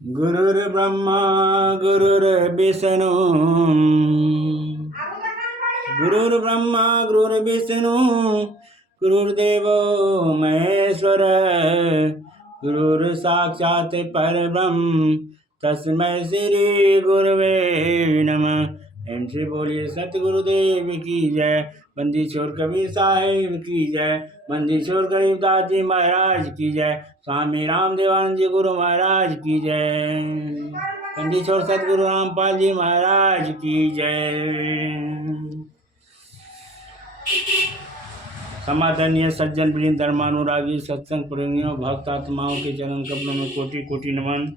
गुरुर्ब्रह्मा गुरुर्विष्णु गुरुर्ब्रह्मा गुरुर्विष्णु गुरुर्देवो महेश्वर गुरुर्साक्षात् परब्रह्म तस्मै श्री गुरुवे नमः। एंट्री बोलिए सतगुरुदेव की जय। बंदी छोड़ कबीर साहिब की जय। बंदी छोड़ गरीबदास जी महाराज की जय। स्वामी रामदेवानंद जी गुरु महाराज की जय। बंदी छोड़ सतगुरु रामपाल जी महाराज की जय। समादरणीय सज्जन वृंद धर्मानुरागी सत्संग प्रेमियों भक्त आत्माओं के चरण कमलों में कोटि कोटि नमन।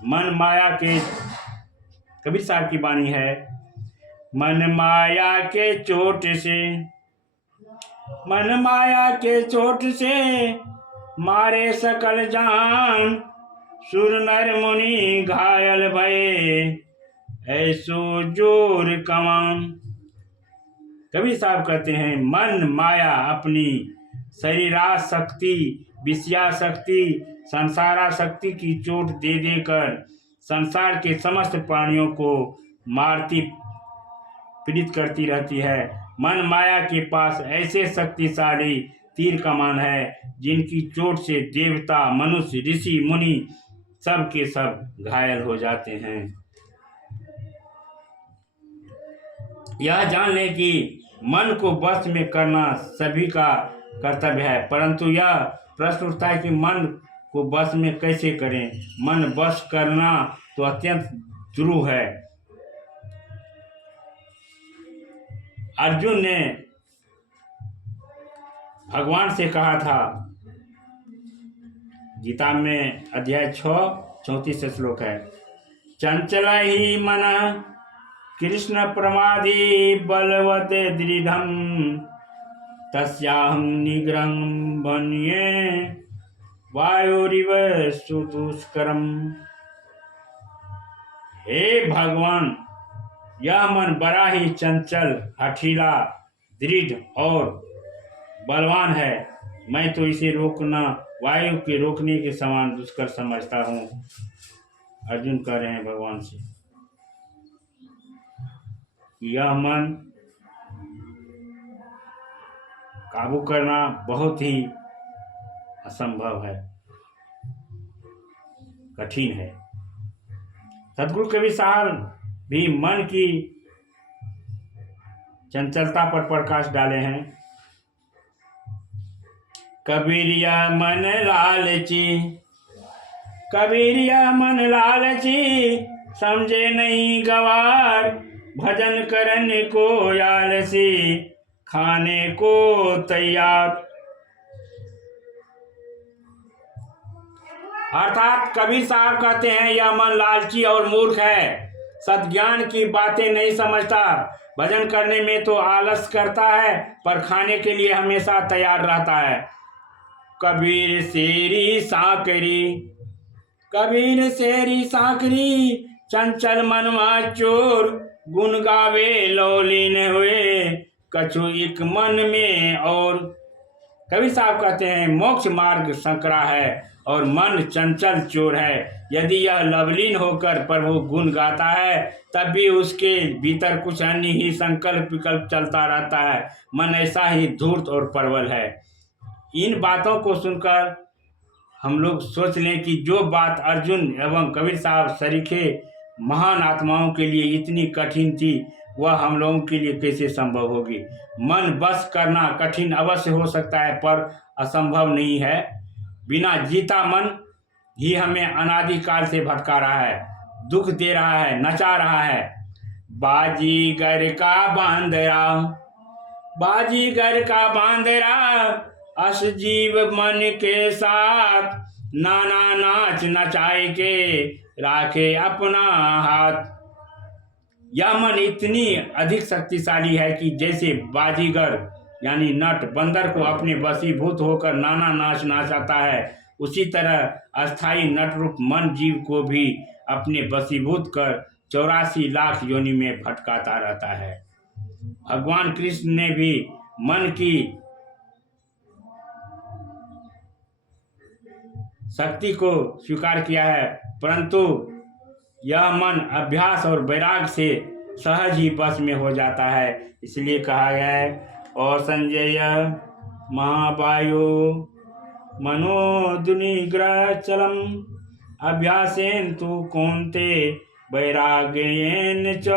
मन माया के कबीर साहब की वाणी है। मन माया के चोट से, मन माया के चोट से मारे सकल जान, सुर नर मुनि घायल भये ऐसो जोर कमान। कबीर साहब कहते हैं मन माया अपनी शरीरा शक्ति, विषया शक्ति, संसारा शक्ति की चोट दे देकर संसार के समस्त प्राणियों को मारती पीड़ित करती रहती है। मन माया के पास ऐसे शक्तिशाली तीर कमान है जिनकी चोट से देवता, मनुष्य, ऋषि, मुनि सब के सब घायल हो जाते हैं। यह जान लें कि मन को वश में करना सभी का कर्तव्य है, परंतु यह प्रश्न उठता है कि मन को वश में कैसे करें। मन वश करना तो अत्यंत दुरूह है। अर्जुन ने भगवान से कहा था, गीता में अध्याय 6:34 श्लोक है, चंचल ही मन कृष्ण प्रमादी बलवत दृढ़म तस्याहं निग्रहं भन्ये वायुरिव सुदुष्करम। हे भगवान, यह मन बड़ा ही चंचल, हठीला, दृढ़ और बलवान है। मैं तो इसे रोकना वायु के रोकने के समान दुष्कर समझता हूँ। अर्जुन कह रहे हैं भगवान से, यह मन काबू करना बहुत ही असंभव है, कठिन है। सदगुरु कबीर साहब भी मन की चंचलता पर प्रकाश डाले हैं। कबीरिया मन लालची, कबीरिया मन लालची, समझे नहीं गवार, भजन करने को आलसी, खाने को तैयार। अर्थात कबीर साहब कहते हैं यह मन लालची और मूर्ख है, सद्ज्ञान की बातें नहीं समझता, भजन करने में तो आलस करता है पर खाने के लिए हमेशा तैयार रहता है। कबीर सेरी सांकरी, कबीर सेरी सांकरी, चंचल मनवा चोर, गुण गावे लौलीन हुए कछु एक मन में और। कबीर साहब कहते हैं मोक्ष मार्ग संकरा है और मन चंचल चोर है। यदि यह लवलीन होकर प्रभु गुण गाता है तब भी उसके भीतर कुछ अन्य ही संकल्प विकल्प चलता रहता है। मन ऐसा ही धूर्त और प्रबल है। इन बातों को सुनकर हम लोग सोच लें कि जो बात अर्जुन एवं कबीर साहब सरीखे महान आत्माओं के लिए इतनी कठिन थी वह हम लोगों के लिए कैसे संभव होगी। मन बस करना कठिन अवश्य हो सकता है पर असंभव नहीं है। बिना जीता मन ही हमें अनादिकाल से भटका रहा है, दुख दे रहा है, नचा रहा है। बाजीगर का बांदरा, बाजीगर का बांदरा, अस जीव मन के साथ, नाना नाच नचाए के राखे अपना हाथ। यह मन इतनी अधिक शक्तिशाली है कि जैसे बाजीगर यानी नट बंदर को अपने वशीभूत होकर नाना नाच नाचाता है, उसी तरह अस्थाई नट रूप मन जीव को भी अपने वशीभूत कर 84 लाख योनि में भटकाता रहता है। भगवान कृष्ण ने भी मन की शक्ति को स्वीकार किया है, परंतु यह मन अभ्यास और वैराग से सहज ही बस में हो जाता है। इसलिए कहा गया है, और संजय महाबायो मनोदुनिग्रहचलम अभ्यासेन तु कौन्ते वैराग्येन च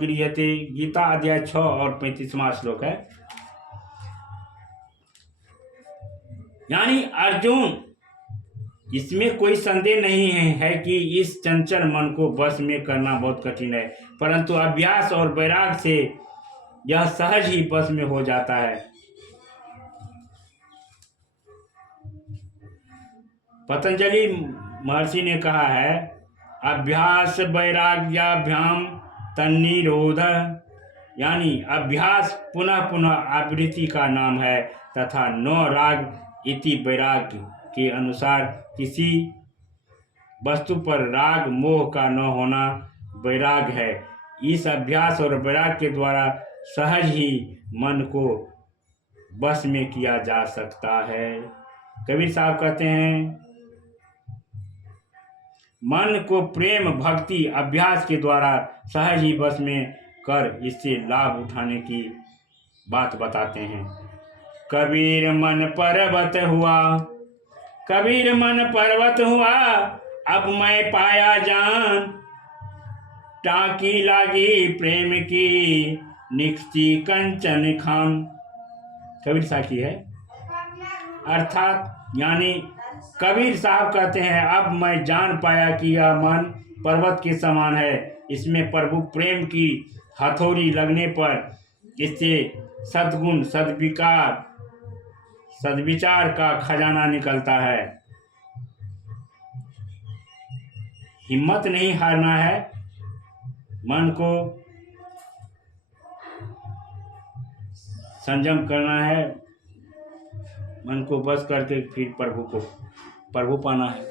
गृह्यते। गीता अध्याय 6 और 35वां श्लोक है। यानी अर्जुन, इसमें कोई संदेह नहीं है कि इस चंचल मन को बस में करना बहुत कठिन है, परंतु अभ्यास और वैराग से यह सहज ही बस में हो जाता है। पतंजलि महर्षि ने कहा है, अभ्यास वैराग्याभ्याम तन्निरोध, यानी अभ्यास पुनः पुनः आवृत्ति का नाम है तथा न राग इति वैराग्य के अनुसार किसी वस्तु पर राग मोह का न होना वैराग है। इस अभ्यास और वैराग के द्वारा सहज ही मन को बस में किया जा सकता है। कबीर साहब कहते हैं, मन को प्रेम भक्ति अभ्यास के द्वारा सहज ही बस में कर इससे लाभ उठाने की बात बताते हैं। कबीर मन पर्वत हुआ, कबीर मन पर्वत हुआ, अब मैं पाया जान, टाकी लागी प्रेम की निकची कंचन खान। कबीर साखी है। अर्थात यानी कबीर साहब कहते हैं, अब मैं जान पाया कि यह मन पर्वत के समान है, इसमें प्रभु प्रेम की हथौड़ी लगने पर इससे सद्गुण सद्विचार का खजाना निकलता है। हिम्मत नहीं हारना है, मन को संयम करना है, मन को बस करके फिर प्रभु पाना है।